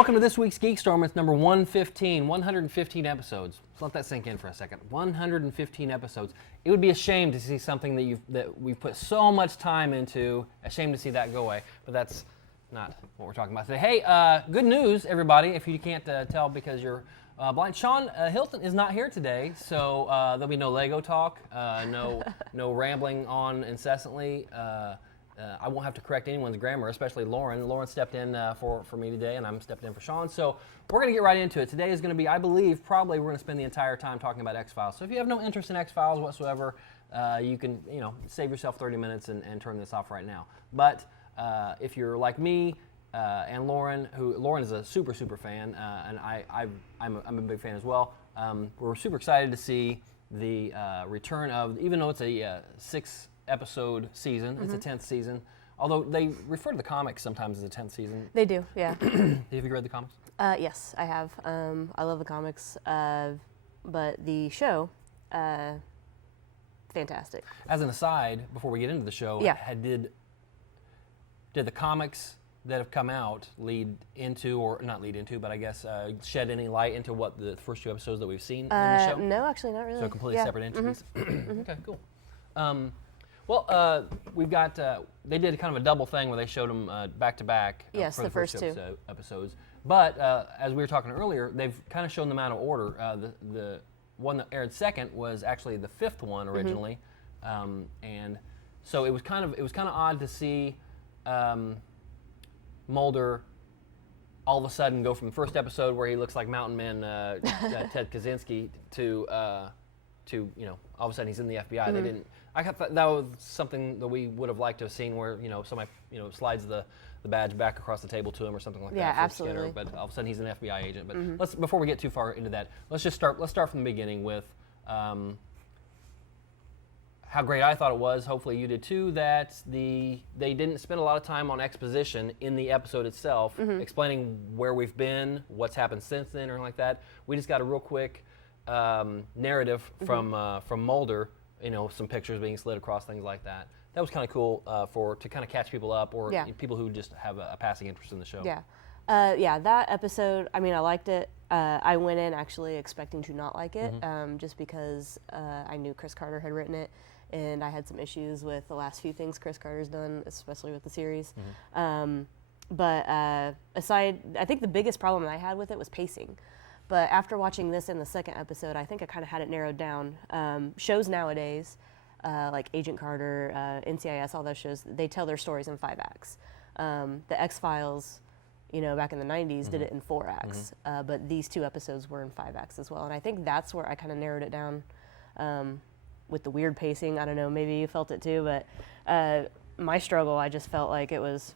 welcome to this week's GeekStorm. It's number 115, 115 episodes. Let's let that sink in for a second. 115 episodes. It would be a shame to see something that we've put so much time into. A shame to see that go away, but that's not what we're talking about today. Hey, good news, everybody, if you can't tell because you're blind. Sean Hilton is not here today, so there'll be no Lego talk, no rambling on incessantly. I won't have to correct anyone's grammar, especially Lauren. Lauren stepped in for me today, and I'm stepping in for Sean. So we're going to get right into it. Today is going to be, I believe, probably we're going to spend the entire time talking about X-Files. So if you have no interest in X-Files whatsoever, you can, save yourself 30 minutes and turn this off right now. But if you're like me and Lauren, Lauren is a super fan, and I'm a big fan as well. We're super excited to see the return of, even though it's a 6-episode season. It's a 10th season. Although they refer to the comics sometimes as a 10th season. They do, yeah. Have you read the comics? Yes, I have. I love the comics, but the show, fantastic. As an aside, before we get into the show, did the comics that have come out lead into, or not lead into, but I guess shed any light into what the first 2 episodes that we've seen in the show? No, actually not really. So completely separate entities? Okay, cool. Well, we've got, they did kind of a double thing where they showed them back to back for the first 2 episodes. But as we were talking earlier, they've kind of shown them out of order. The one that aired second was actually the 5th one originally, and so it was kind of odd to see Mulder all of a sudden go from the first episode where he looks like Mountain Man Ted Kaczynski to all of a sudden he's in the FBI. They didn't. I thought that was something that we would have liked to have seen, where somebody slides the badge back across the table to him or something like that. Yeah, absolutely. But all of a sudden he's an FBI agent. But before we get too far into that, let's start from the beginning with how great I thought it was. Hopefully you did too. That they didn't spend a lot of time on exposition in the episode itself, explaining where we've been, what's happened since then, or anything like that. We just got a real quick narrative from Mulder. Some pictures being slid across, things like that. That was kind of cool to kind of catch people up, or people who just have a passing interest in the show. Yeah, that episode, I mean, I liked it. I went in actually expecting to not like it, just because I knew Chris Carter had written it, and I had some issues with the last few things Chris Carter's done, especially with the series. But aside, I think the biggest problem I had with it was pacing. But after watching this in the second episode, I think I kind of had it narrowed down. Shows nowadays, like Agent Carter, NCIS, all those shows, they tell their stories in 5 acts. The X-Files, back in the 90s, did it in 4 acts. But these 2 episodes were in 5 acts as well. And I think that's where I kind of narrowed it down with the weird pacing. I don't know, maybe you felt it too, but my struggle, I just felt like it was,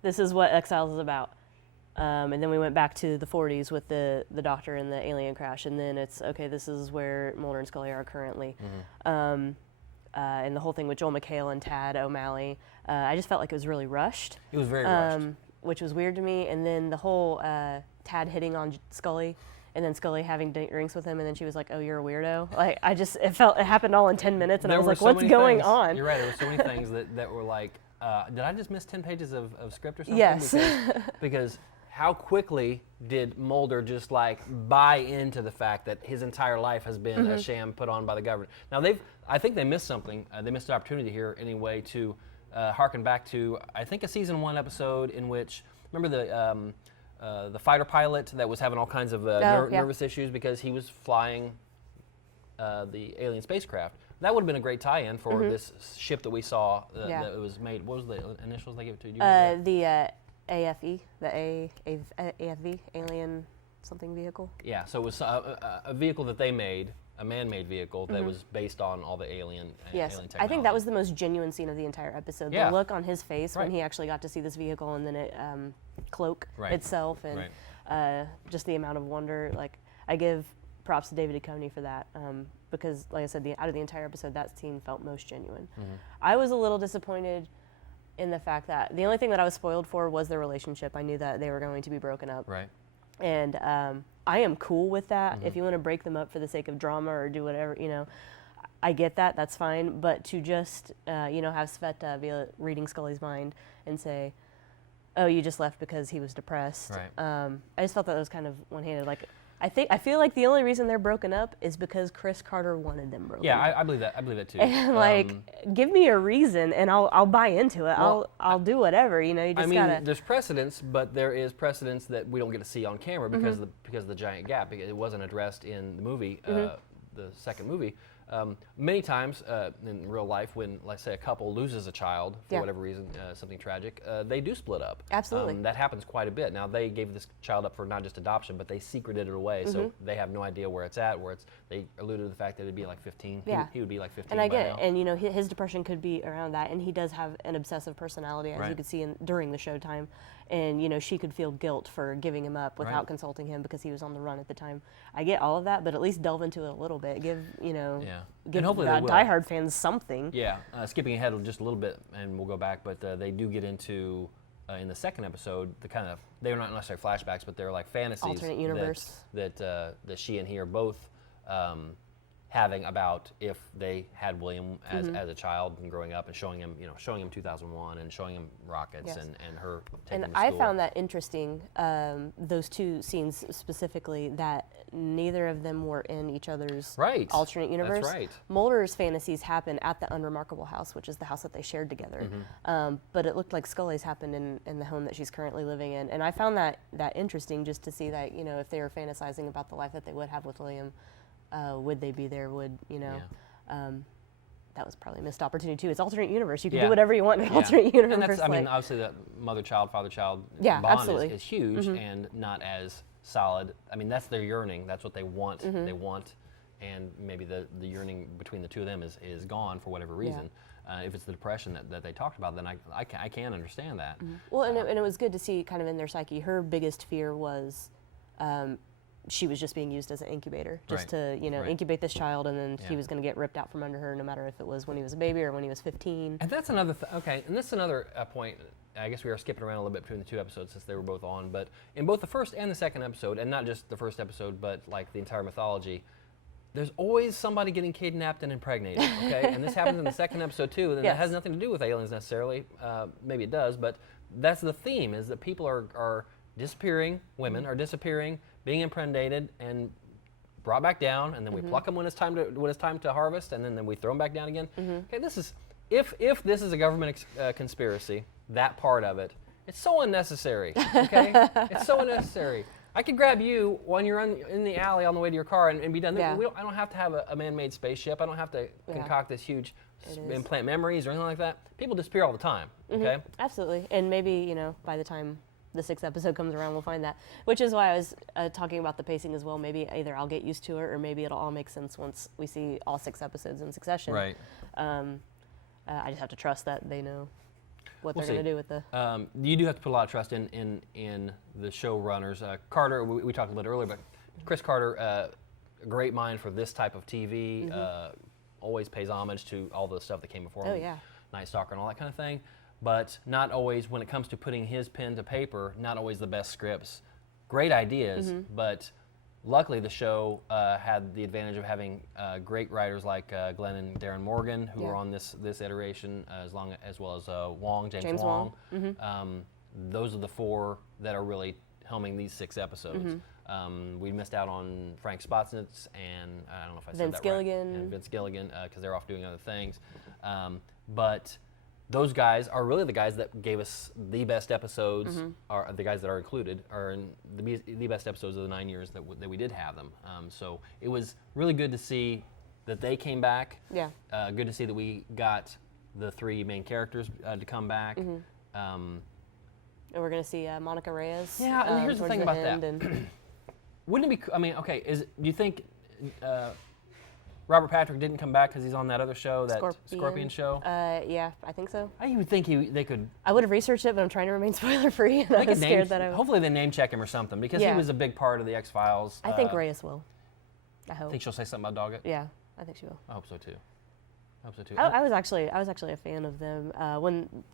this is what X-Files is about. And then we went back to the 40s with the Doctor and the alien crash, and then it's, okay, this is where Mulder and Scully are currently. And the whole thing with Joel McHale and Tad O'Malley, I just felt like it was really rushed. It was very rushed. Which was weird to me, and then the whole Tad hitting on Scully, and then Scully having drinks with him, and then she was like, "Oh, you're a weirdo." Like, it happened all in 10 minutes, and I was like, "What's going on?" You're right. There were so many things that were like, did I just miss 10 pages of script or something? Yes. Because how quickly did Mulder just buy into the fact that his entire life has been a sham put on by the government? Now I think they missed something. They missed an opportunity here anyway to harken back to, I think, a season 1 episode in which, remember the fighter pilot that was having all kinds of nervous issues because he was flying the alien spacecraft. That would have been a great tie-in for this ship that we saw that was made. What was the initials they gave it to? The AFE, the AFV, Alien Something Vehicle. Yeah, so it was a vehicle that they made, a man-made vehicle that was based on all the alien technology. I think that was the most genuine scene of the entire episode. The look on his face when he actually got to see this vehicle and then it cloak itself, and just the amount of wonder. I give props to David Duchovny for that, because, like I said, out of the entire episode, that scene felt most genuine. I was a little disappointed in the fact that the only thing that I was spoiled for was their relationship. I knew that they were going to be broken up. Right. And I am cool with that. If you want to break them up for the sake of drama or do whatever, I get that. That's fine. But to just, have Sveta be reading Scully's mind and say, oh, you just left because he was depressed. Right. I just felt that was kind of one-handed. Like, I feel like the only reason they're broken up is because Chris Carter wanted them broken up. Yeah, I believe that. I believe that too. And like, give me a reason, and I'll buy into it. Well, I'll do whatever. You know, you just gotta. There's precedence, but there is precedence that we don't get to see on camera because of the giant gap. It wasn't addressed in the movie, the second movie. Many times in real life, when, let's say, a couple loses a child for whatever reason, something tragic, they do split up. Absolutely. That happens quite a bit. Now, they gave this child up for not just adoption, but they secreted it away, so they have no idea where it's at. They alluded to the fact that it'd be like 15. Yeah. He would be like 15 And I by get now. it. And, you know, his depression could be around that. And he does have an obsessive personality, as you could see during the showtime. And, you know, she could feel guilt for giving him up without consulting him because he was on the run at the time. I get all of that, but at least delve into it a little bit. Give And hopefully they will. diehard fans something. Yeah, skipping ahead just a little bit, and we'll go back, but they do get into, in the second episode, they're not necessarily flashbacks, but they're like fantasies. Alternate universe. That she and he are both having about if they had William as a child and growing up, and showing him 2001 and showing him rockets and her taking him to I school. found that interesting, those two scenes specifically, that neither of them were in each other's alternate universe. That's right. Mulder's fantasies happen at the Unremarkable house, which is the house that they shared together. But it looked like Scully's happened in the home that she's currently living in. And I found that interesting, just to see that, you know, if they were fantasizing about the life that they would have with William, would they be there? That was probably a missed opportunity too. It's alternate universe. You can do whatever you want in an alternate universe. And that's, obviously the mother-child, father-child bond is huge and not as solid. I mean, that's their yearning. That's what they want. They want, and maybe the yearning between the two of them is gone for whatever reason. If it's the depression that they talked about, then I can understand that. Well, and it was good to see kind of in their psyche. Her biggest fear was she was just being used as an incubator, just to incubate this child, and then he was going to get ripped out from under her, no matter if it was when he was a baby or when he was 15. And that's another and this is another point. I guess we are skipping around a little bit between the two episodes since they were both on, but in both the first and the second episode, and not just the first episode, but like the entire mythology, there's always somebody getting kidnapped and impregnated, okay? And this happens in the second episode too, and that has nothing to do with aliens necessarily. Maybe it does, but that's the theme, is that people are disappearing, women are disappearing, being impregnated, and brought back down, and then we pluck them when it's time to harvest, and then we throw them back down again. Okay, this is, if this is a government conspiracy, that part of it, it's so unnecessary, okay? It's so unnecessary. I could grab you when you're in the alley on the way to your car and be done. I don't have to have a man-made spaceship. I don't have to concoct this huge implant memories or anything like that. People disappear all the time, okay? Absolutely. And maybe, by the time the 6th episode comes around, we'll find that. Which is why I was talking about the pacing as well. Maybe either I'll get used to it, or maybe it'll all make sense once we see all 6 episodes in succession. Right. I just have to trust that they know what they're going to do with the... You do have to put a lot of trust in the showrunners. Carter, we talked a little bit earlier, but Chris Carter, a great mind for this type of TV, always pays homage to all the stuff that came before him. Oh, yeah. Night Stalker and all that kind of thing, but not always, when it comes to putting his pen to paper, not always the best scripts. Great ideas, but luckily the show had the advantage of having great writers like Glenn and Darren Morgan, who were on this iteration, as well as James Wong. Those are the 4 that are really helming these 6 episodes. We missed out on Frank Spotsnitz and I don't know if I said that right. And Vince Gilligan, because they're off doing other things. But those guys are really the guys that gave us the best episodes, are the guys that are included, are in the best episodes of the 9 years that we did have them. So it was really good to see that they came back. Yeah. Good to see that we got the 3 main characters to come back. And we're going to see Monica Reyes. Yeah, and here's the thing about that. And wouldn't it be, do you think Robert Patrick didn't come back because he's on that other show, that Scorpion show? Yeah, I think so. I would think they could. I would have researched it, but I'm trying to remain spoiler free, and I was scared that I would. Hopefully they name check him or something, because he was a big part of the X-Files. I think Reyes will. I hope. Think she'll say something about Doggett? Yeah, I think she will. I hope so too. I was actually a fan of them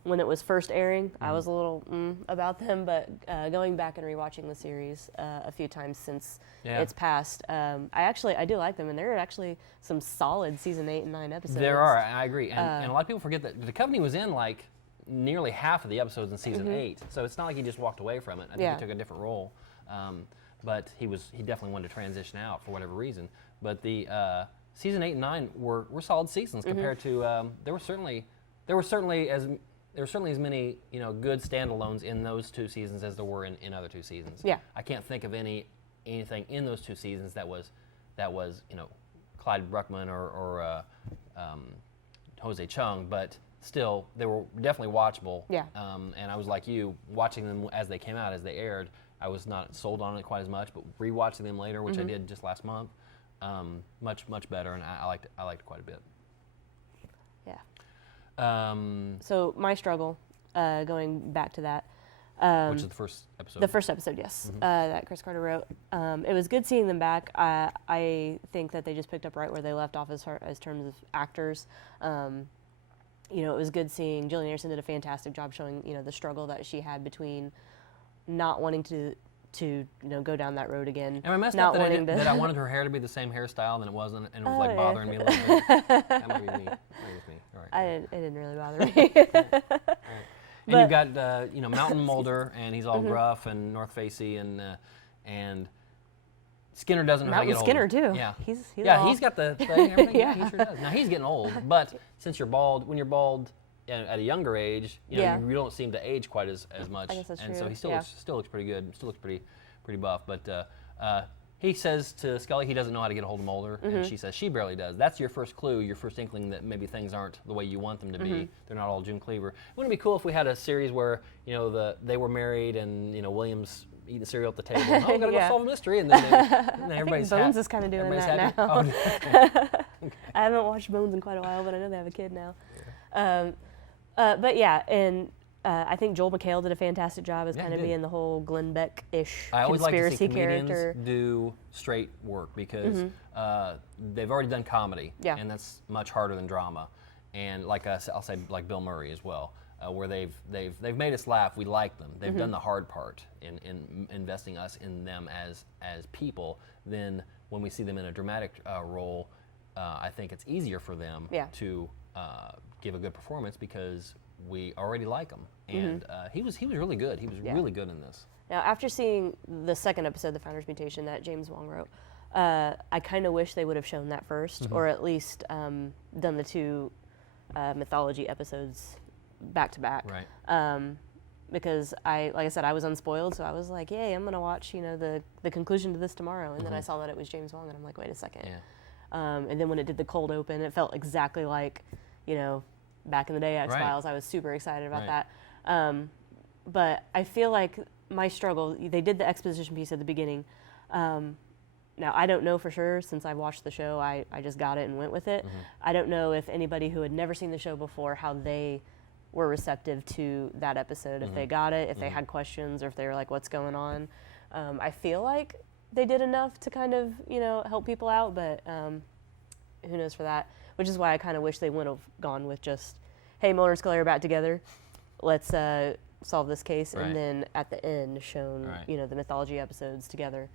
when it was first airing. I was a little about them, but going back and rewatching the series a few times since it's passed, I do like them, and there are actually some solid season 8 and 9 episodes. There are, I agree, and a lot of people forget that the company was in like nearly half of the episodes in season 8. So it's not like he just walked away from it. I think he took a different role, but he definitely wanted to transition out for whatever reason. But the season 8 and 9 were solid seasons compared to there were certainly as many good standalones in those 2 seasons as there were in other 2 seasons. Yeah. I can't think of anything in those 2 seasons that was Clyde Bruckman or Jose Chung, but still they were definitely watchable. Yeah. And I was like you, watching them as they came out, as they aired. I was not sold on it quite as much, but rewatching them later, which I did just last month, much better, and I liked it quite a bit. Yeah. So my struggle, going back to that. Which is the first episode. The first episode, yes, that Chris Carter wrote. It was good seeing them back. I think that they just picked up right where they left off as terms of actors. It was good seeing Gillian Anderson did a fantastic job showing the struggle that she had between not wanting to go down that road again. Am I messed up that I wanted her hair to be the same hairstyle, and it wasn't, and it was bothering me a little bit? That might be me. All right. It didn't really bother me. Right. And you've got Mountain Mulder, and he's all gruff and North Facey, and Skinner doesn't know how to get Skinner old. too. Yeah, he's got the thing and everything. Yeah, he sure does. Now he's getting old, but since you're bald, when you're bald at a younger age, you don't seem to age quite as much. I guess that's and true. so he still looks pretty good. Still looks pretty buff, but. He says to Scully he doesn't know how to get a hold of Mulder, and she says she barely does. That's your first clue, your first inkling that maybe things aren't the way you want them to be. They're not all June Cleaver. Wouldn't it be cool if we had a series where they were married and William's eating cereal at the table? Oh, we're gonna go solve a mystery, and then everybody's I think Bones is kind of doing that happy. now. Oh, okay. I haven't watched Bones in quite a while, but I know they have a kid now. But yeah, and I think Joel McHale did a fantastic job as kind of being the whole Glenn Beck-ish I always like to see conspiracy comedians character. do straight work because they've already done comedy, and that's much harder than drama. And like I'll say, like Bill Murray as well, where they've made us laugh. We like them. They've done the hard part in investing us in them as people. Then when we see them in a dramatic role, I think it's easier for them to give a good performance because we already like him. And he was really good. He was really good in this. Now, after seeing the second episode, The Founder's Mutation, that James Wong wrote, I kind of wish they would have shown that first, or at least done the 2 mythology episodes back to back. Right. Because like I said, I was unspoiled, so I was like, yay, I'm gonna watch, the conclusion to this tomorrow. And then I saw that it was James Wong, and I'm like, wait a second. Yeah. And then when it did the cold open, it felt exactly like, back in the day, X-Files. I was super excited about that. But I feel like my struggle, they did the exposition piece at the beginning. Now, I don't know for sure, since I watched the show, I just got it and went with it. I don't know if anybody who had never seen the show before, how they were receptive to that episode, if they got it, if they had questions, or if they were like, what's going on. I feel like they did enough to kind of, help people out, but who knows for that. Which is why I kind of wish they would have gone with just, hey, Mulder and Scully are back together. Let's solve this case, and then at the end shown, the mythology episodes together.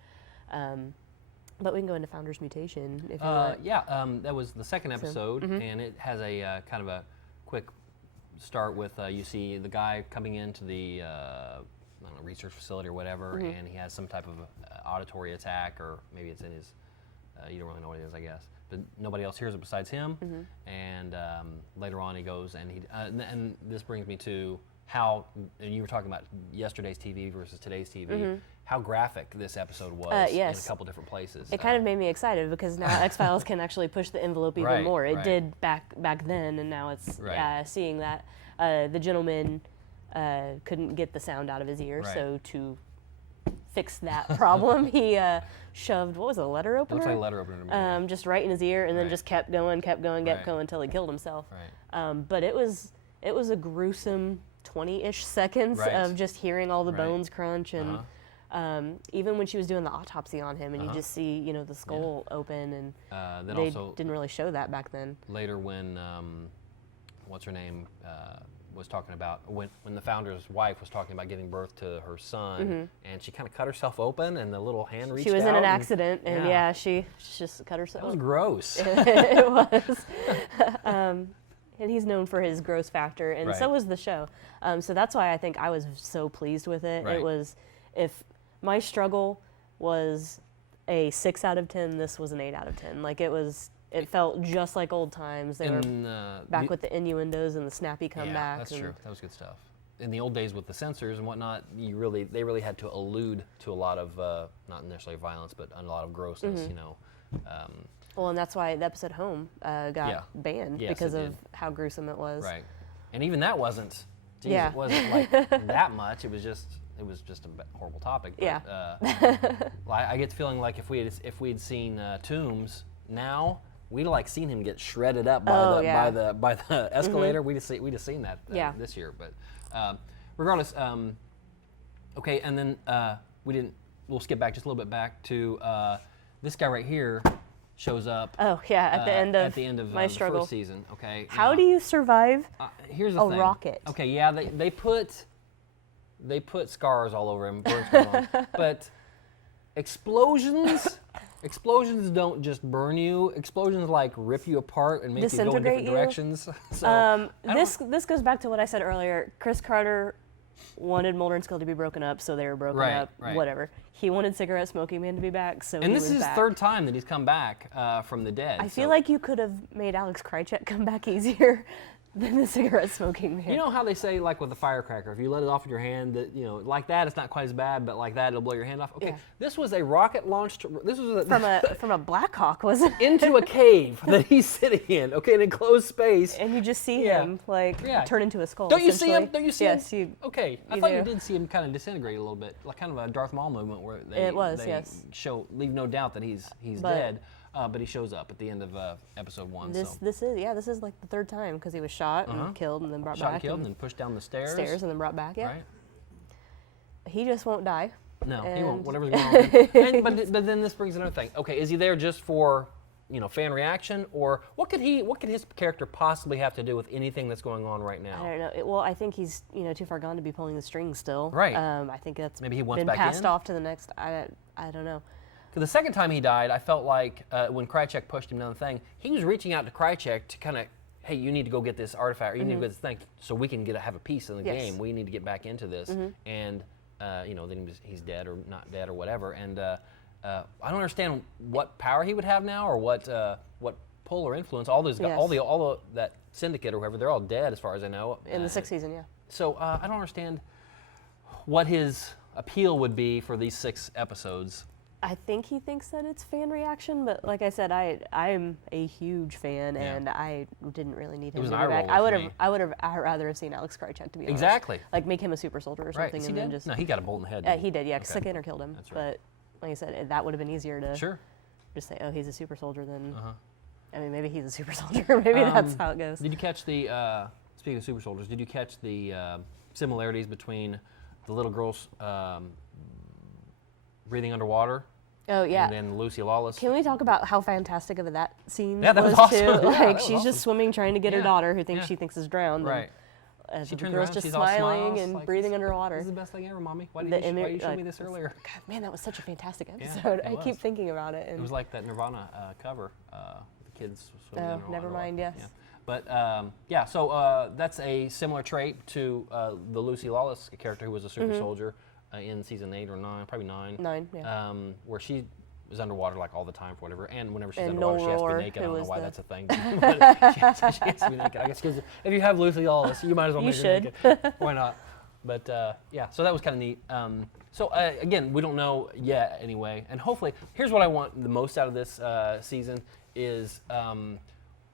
But we can go into Founder's Mutation if you want. Yeah, that was the second episode, and it has a kind of a quick start with you see the guy coming into the research facility or whatever, and he has some type of auditory attack, or maybe it's in his. You don't really know what it is, I guess. But nobody else hears it besides him. And later on, he goes, and and this brings me to how, and you were talking about yesterday's TV versus today's TV, how graphic this episode was in a couple different places. It kind of made me excited because now X-Files can actually push the envelope even more. It did back then, and now it's seeing that. The gentleman couldn't get the sound out of his ear, so to fix that problem, he shoved, what was it, a letter opener? Looks like a letter opener to me. Just right in his ear, and then just kept going until he killed himself. But it was a gruesome 20-ish seconds of just hearing all the bones crunch, and even when she was doing the autopsy on him, and you just see the skull open, and then they also didn't really show that back then. Later, when what's her name was talking about when the founder's wife was talking about giving birth to her son, and she kind of cut herself open, and the little hand reached out. She was in an accident, and she just cut herself. That was gross. It was. and he's known for his gross factor, and so was the show. So that's why I think I was so pleased with it. Right. It was, if my struggle was a 6 out of 10, this was an 8 out of 10. Like it felt just like old times. They were back with the innuendos and the snappy comebacks. Yeah, that's true. That was good stuff. In the old days with the censors and whatnot, they really had to allude to a lot of not necessarily violence, but a lot of grossness. You know. Well, and that's why the episode Home got banned because of how gruesome it was. Right, and even that wasn't. Geez, it wasn't like that much. It was just a horrible topic. But, I get the feeling like if we had seen Tombs now, we'd like seen him get shredded up by the escalator. We'd have seen that this year. But regardless, okay, and then we'll skip back just a little bit back to this guy right here shows up. Oh yeah, at the end of my struggle. first season. Okay. How do you survive here's the thing. rocket? Okay, yeah, they put scars all over him, burn scars on him. But explosions don't just burn you. Explosions like rip you apart and make you go in different directions. So this goes back to what I said earlier. Chris Carter wanted Mulder and Scully to be broken up, so they were broken up. Right. Whatever. He wanted Cigarette Smoking Man to be back, so and he this was is his back. third time that he's come back from the dead. I feel like you could have made Alex Krycek come back easier than the Cigarette Smoking Man. You know how they say, like with the firecracker, if you let it off in your hand, that like that, it's not quite as bad, but like that, it'll blow your hand off. Okay, this was a rocket launched. This was from a Black Hawk, wasn't it? into a cave that he's sitting in. Okay, an enclosed space. And you just see him turn into a skull. Don't you see him? Don't you see him? Yes, you. Okay, I thought you did see him kind of disintegrate a little bit, like kind of a Darth Maul movement where they leave no doubt that he's dead. But he shows up at the end of episode 1. This is like the third time because he was shot and killed and then brought back. Shot and killed and then pushed down the stairs. And then brought back. Yeah. Right. He just won't die. No, he won't. Whatever's going on. With him. But then this brings another thing. Okay, is he there just for fan reaction, or what could his character possibly have to do with anything that's going on right now? I don't know. I think he's too far gone to be pulling the strings still. Right. I think that's maybe he wants been back passed in? off to the next. I don't know. Because the second time he died, I felt like when Krycek pushed him down the thing, he was reaching out to Krycek to kind of, hey, you need to go get this artifact, or you need to get this thing, so we can have a piece in the game. We need to get back into this. And, then he's dead or not dead or whatever. And I don't understand what power he would have now, or what pull or influence. All those guys, all that syndicate or whoever, they're all dead as far as I know. In the 6th season, yeah. So I don't understand what his appeal would be for these 6 episodes. I think he thinks that it's fan reaction, but like I said, I'm a huge fan, and I didn't really need him to be back. I would have rather have seen Alex Krycek, to be honest. Exactly. Like make him a super soldier or something, and then just. No, he got a bolt in the head. He did, yeah. Okay. Sickened or killed him. That's right. But like I said, that would have been easier to. Sure. Just say, oh, he's a super soldier. Then. Maybe he's a super soldier. Maybe that's how it goes. Did you catch the? Speaking of super soldiers, did you catch the similarities between the little girls breathing underwater? Oh yeah. And then Lucy Lawless. Can we talk about how fantastic of that scene that was awesome. Too? Like she's just swimming, trying to get her daughter, who thinks she thinks is drowned. Right. And she the turns girl's around, just she's all smiling smiles, and like, breathing underwater. This is the best thing ever, Mommy. Why did you show me this earlier? God, man, that was such a fantastic episode. I keep thinking about it. And it was like that Nirvana cover with the kids swimming underwater. Never mind. Yes. Yeah. But so that's a similar trait to the Lucy Lawless character, who was a super soldier in season 8 or 9, probably 9. 9, yeah. Where she was underwater like all the time for whatever, and whenever she's and underwater, Noel she has to be Rohr, naked. I don't know why that's a thing. But she has to be naked. I guess because if you have Lucy Lawless, you might as well make her naked. Why not? But so that was kind of neat. So again, we don't know yet anyway, and hopefully, here's what I want the most out of this season is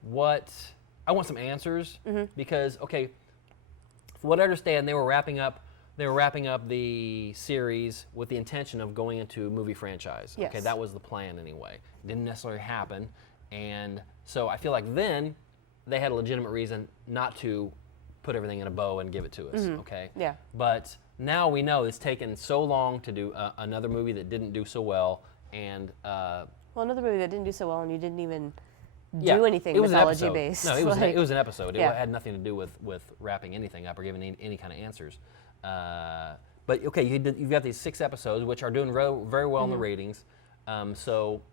what I want some answers, because okay, from what I understand, they were wrapping up the series with the intention of going into a movie franchise. Yes. Okay, that was the plan anyway. It didn't necessarily happen, and so I feel like then they had a legitimate reason not to put everything in a bow and give it to us. Okay. Yeah. But now we know it's taken so long to do another movie that didn't do so well, and another movie that didn't do so well, and you didn't even do anything mythology based. No, it was an episode. It had nothing to do with wrapping anything up or giving any kind of answers. But okay, you've got these 6 episodes which are doing very well in the ratings.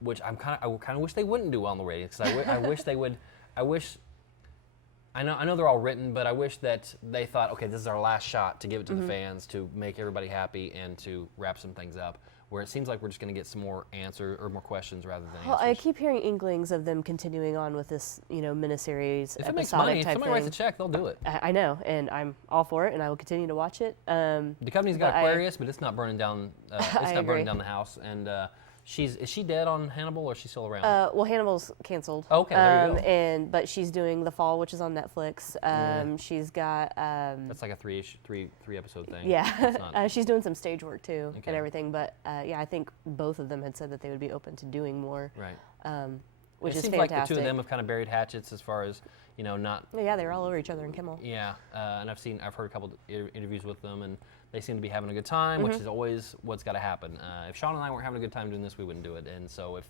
Which I kind of wish they wouldn't do well in the ratings, because I wish they would. I wish I know they're all written, but I wish that they thought, okay, this is our last shot to give it to the fans, to make everybody happy, and to wrap some things up. Where it seems like we're just going to get some more more questions rather than Well, answers. I keep hearing inklings of them continuing on with this, miniseries, If it makes episodic money, if type somebody thing. writes a check, they'll do it. I know, and I'm all for it, and I will continue to watch it. The company's got but Aquarius, but it's not burning down. It's not agree. burning down the house. And is she dead on Hannibal, or is she still around? Well, Hannibal's canceled. Okay, there you go. But she's doing The Fall, which is on Netflix. She's got. That's like a three episode thing. Yeah, It's not- she's doing some stage work too Okay. and everything. But yeah, I think both of them had said that they would be open to doing more, right. which it is seems fantastic. like the two of them have kind of buried hatchets as far as not. Yeah, they were all over each other in Kimmel. Yeah, and I've heard a couple interviews with them, and they seem to be having a good time, which is always what's got to happen. If Sean and I weren't having a good time doing this, we wouldn't do it. And so if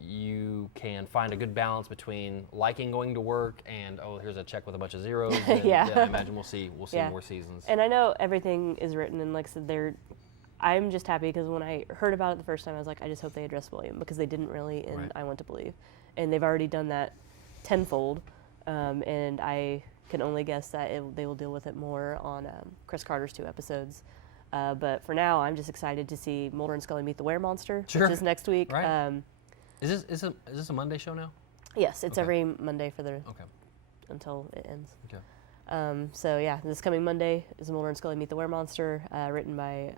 you can find a good balance between liking going to work and here's a check with a bunch of zeros, then, Yeah. I imagine we'll see Yeah. more seasons. And I know everything is written, and like I said, I'm just happy because when I heard about it the first time, I was like, I just hope they address William, because they didn't really in Right. I Want to Believe. And they've already done that tenfold, and I can only guess that they will deal with it more on Chris Carter's 2 episodes. But for now, I'm just excited to see Mulder and Scully meet the Were-Monster, Sure. which is next week. Right. Is this a Monday show now? Yes, it's Okay. every Monday for Okay. until it ends. Okay. So yeah, this coming Monday is Mulder and Scully Meet the Were-Monster, written by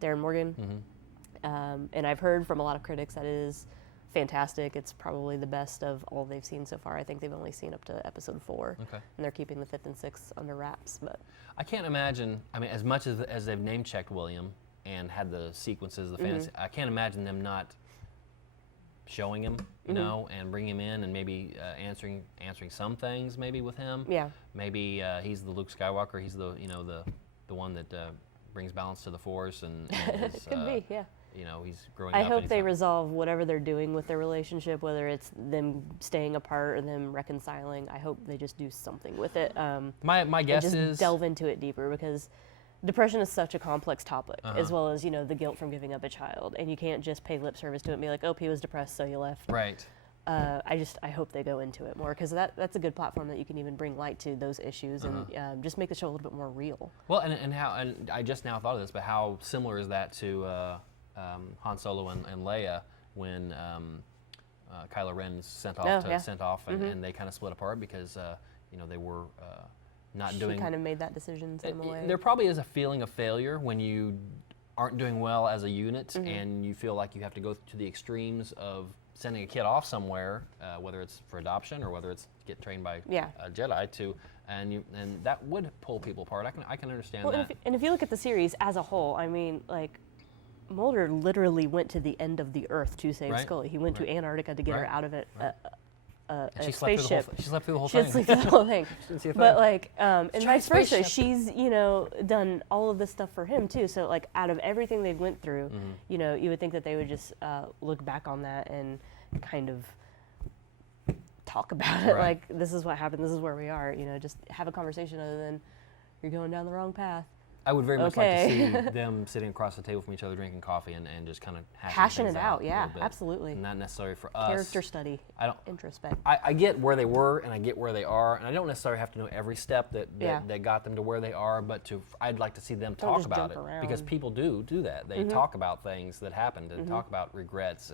Darren Morgan. Mm-hmm. And I've heard from a lot of critics that it is fantastic. It's probably the best of all they've seen so far. I think they've only seen up to episode 4, Okay. and they're keeping the 5th and 6th under wraps. But I can't imagine. I mean, as much as they've name checked William and had the sequences, the fantasy, I can't imagine them not showing him, and bringing him in, and maybe answering some things, maybe with him. yeah, Maybe he's the Luke Skywalker. He's the the one that brings balance to the Force, and is, could be. Yeah. He's growing up. I and hope he's they not- resolve whatever they're doing with their relationship, whether it's them staying apart or them reconciling. I hope they just do something with it. My And guess just is delve into it deeper, because depression is such a complex topic, as well as the guilt from giving up a child, and you can't just pay lip service to it and be like, oh, he was depressed, so you left. right. I hope they go into it more, because that's a good platform that you can even bring light to those issues and just make the show a little bit more real. Well, and I just now thought of this, but how similar is that to Han Solo and Leia when Kylo Ren's sent off, and they kind of split apart because they were not doing. She kind of made that decision in a way. There probably is a feeling of failure when you aren't doing well as a unit, and you feel like you have to go to the extremes of sending a kid off somewhere, whether it's for adoption or whether it's get trained by a Jedi and that would pull people apart. I can understand Well, that. and if you look at the series as a whole, I mean, like, Mulder literally went to the end of the Earth to save Right. Scully. He went to Antarctica to get her out of it. And A she spaceship. slept through the whole She thing. did sleep through the whole thing. Didn't see a But thing. like, and Giant vice versa, spaceship. she's done all of this stuff for him too. So like, out of everything they've went through, you would think that they would just look back on that and kind of talk about it. Right. Like, this is what happened. This is where we are. Just have a conversation other than you're going down the wrong path. I would very much like to Okay. see them sitting across the table from each other, drinking coffee, and just kind of Hashing things it out, a yeah, little bit. absolutely. Not necessarily for us. Character study, I don't. introspect. I get where they were and I get where they are, and I don't necessarily have to know every step that Yeah. got them to where they are, but I'd like to see them Don't talk just about jump it, around. because people do that. They talk about things that happened and talk about regrets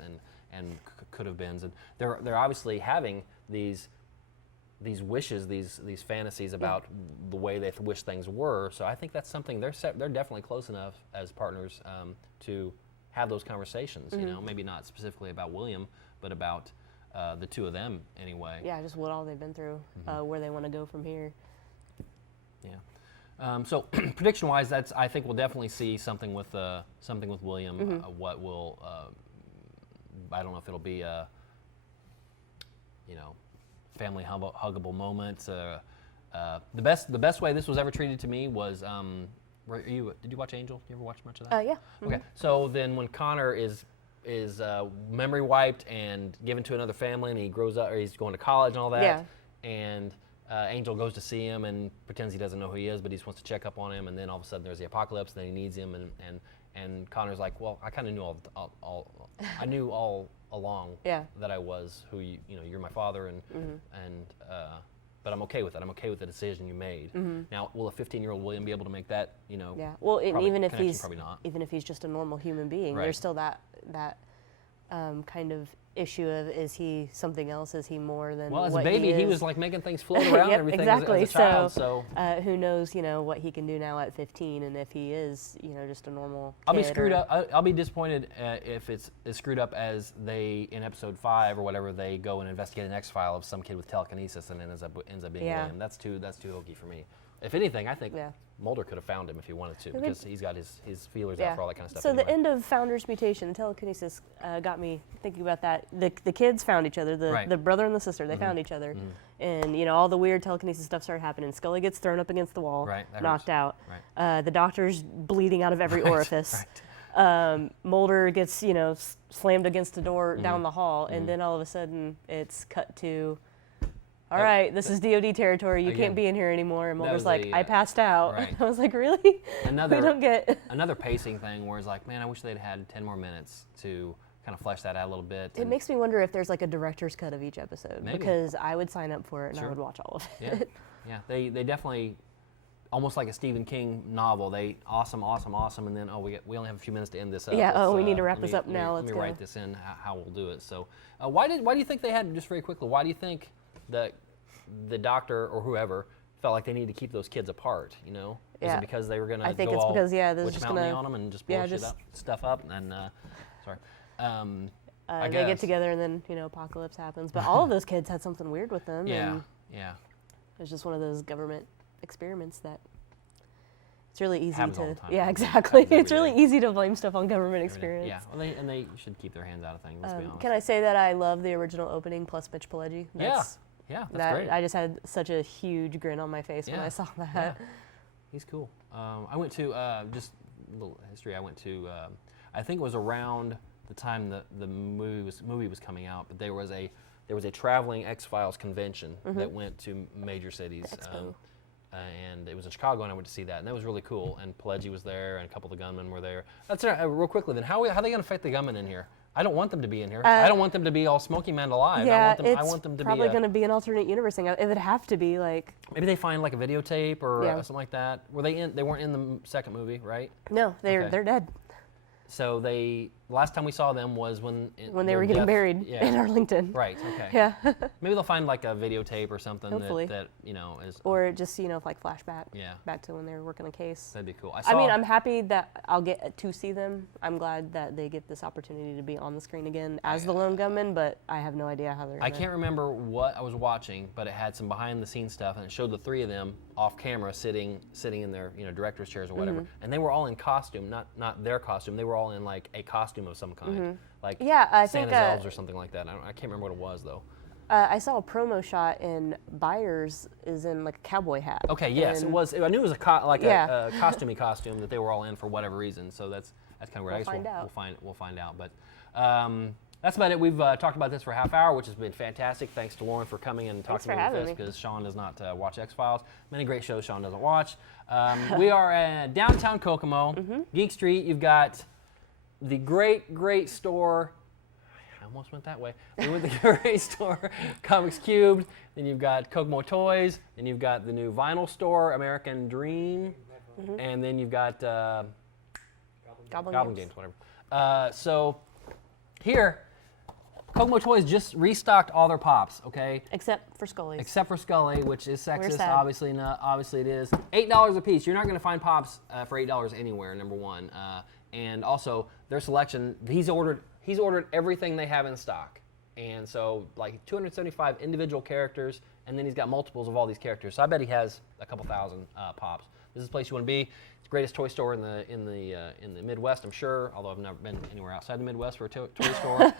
and could have beens, and they're obviously having these wishes, these fantasies about the way they wish things were. So I think that's something they're definitely close enough as partners to have those conversations. Maybe not specifically about William, but about the two of them anyway. Yeah, just what all they've been through, where they want to go from here. Yeah. So prediction-wise, I think we'll definitely see something with William. What will I don't know if it'll be family huggable moments. The best way this was ever treated to me was did you watch Angel? You ever watch much of that? Yeah. Okay. So then when Connor is memory wiped and given to another family, and he grows up, or he's going to college and all that, Yeah. and Angel goes to see him and pretends he doesn't know who he is, but he just wants to check up on him, and then all of a sudden there's the apocalypse, and then he needs him, And Connor's like, well, I kind of knew I knew all along that I was who you're my father, and but I'm okay with it. I'm okay with the decision you made. Now, will a 15-year-old William be able to make that? Yeah. Well, and probably, even if he's probably not. even if he's just a normal human being, Right. there's still that kind of issue of, is he something else? Is he more than Well, as what a baby, he is? was like making things float around and everything exactly. as a child. So who knows, what he can do now at 15, and if he is, just a normal kid. I'll be screwed up. I'll be disappointed if it's as screwed up as they, in episode 5 or whatever, they go and investigate an X-file of some kid with telekinesis and then ends up being William. That's too hokey for me. If anything, I think Mulder could have found him if he wanted to, because he's got his feelers out for all that kind of stuff. So anyway. the end of Founder's mutation, telekinesis, got me thinking about that. The kids found each other, the brother and the sister, they found each other. And, all the weird telekinesis stuff started happening. Scully gets thrown up against the wall, knocked out. The doctor's bleeding out of every orifice. Mulder gets, slammed against the door down the hall, and then all of a sudden it's cut to, all right, this is DOD territory. You can't be in here anymore. And Mulder's like, I passed out. I was like, really? We don't get another pacing thing where it's like, man, I wish they'd had 10 more minutes to kind of flesh that out a little bit. It makes me wonder if there's like a director's cut of each episode. Maybe. Because I would sign up for it and I would watch all of it. Yeah. They definitely, almost like a Stephen King novel. They awesome, and then we only have a few minutes to end this up. We need to wrap this up now. Let me write this in how we'll do it. So, why do you think they had, just very quickly? Why do you think that the doctor or whoever felt like they needed to keep those kids apart? Is it because they were going to think go it's all because this is Witch just Mountain gonna on them and just blow stuff up? And sorry. I they get together and then apocalypse happens. But all of those kids had something weird with them. And it was just one of those government experiments that it's really easy Happens all the time. Yeah, exactly. Happens It's every really day. easy to blame stuff on government experience. Yeah, well, they should keep their hands out of things. Let's be honest. Can I say that I love the original opening plus Mitch Pileggi? That's great. I just had such a huge grin on my face when I saw that. Yeah. He's cool. I went to just a little history. I went to I think it was around the time the movie was coming out, but there was a traveling X-Files convention that went to major cities. And it was in Chicago, and I went to see that, and that was really cool. And Pileggi was there, and a couple of the gunmen were there. That's real quickly. Then how are they going to fight the gunmen in here? I don't want them to be in here. I don't want them to be all Smoky Man alive. Yeah, I want them to probably going to be an alternate universe thing. It would have to be like. Maybe they find like a videotape or something like that. Were they in? They weren't in the second movie, right? No, they're dead. So last time we saw them was when they were getting buried in Arlington. Right. Okay. Yeah. Maybe they'll find like a videotape or something Hopefully. that is. Or just like flashback. Yeah. Back to when they were working a case. That'd be cool. I mean, I'm happy that I'll get to see them. I'm glad that they get this opportunity to be on the screen again as the lone gunman, but I have no idea how they're. I can't remember what I was watching, but it had some behind the scenes stuff, and it showed the three of them off camera sitting in their director's chairs or whatever, and they were all in costume, not their costume. They were all in like a costume of some kind, like I Santa's think, elves or something like that. I can't remember what it was though. I saw a promo shot, and Byers is in like a cowboy hat. Okay, yes, it was. I knew it was a costumey costume that they were all in for whatever reason. So that's kind of weird. We'll find out. But that's about it. We've talked about this for a half hour, which has been fantastic. Thanks to Lauren for coming and talking with us, because Sean does not watch X-Files. Many great shows Sean doesn't watch. We are at downtown Kokomo, Geek Street. You've got the great store. I almost went that way. We went to the great store, Comics Cubed. Then you've got Kokomo Toys. Then you've got the new vinyl store, American Dream. And then you've got Goblin Games, whatever. So here, Kokomo Toys just restocked all their pops, okay? Except for Scully's. Except for Scully, which is sexist. sad. Obviously not. Obviously it is. $8 a piece. You're not going to find pops for $8 anywhere. Number one, and also their selection. He's ordered everything they have in stock, and so like 275 individual characters, and then he's got multiples of all these characters. So I bet he has a couple thousand pops. This is the place you want to be. It's the greatest toy store in the Midwest, I'm sure. Although I've never been anywhere outside the Midwest for a toy store,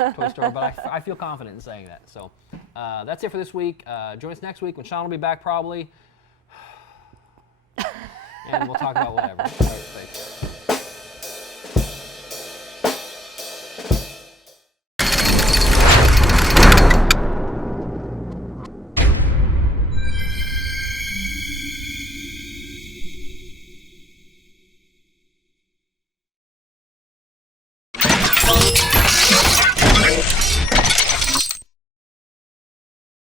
but I feel confident in saying that. So that's it for this week. Join us next week when Sean will be back probably, and we'll talk about whatever. Thanks.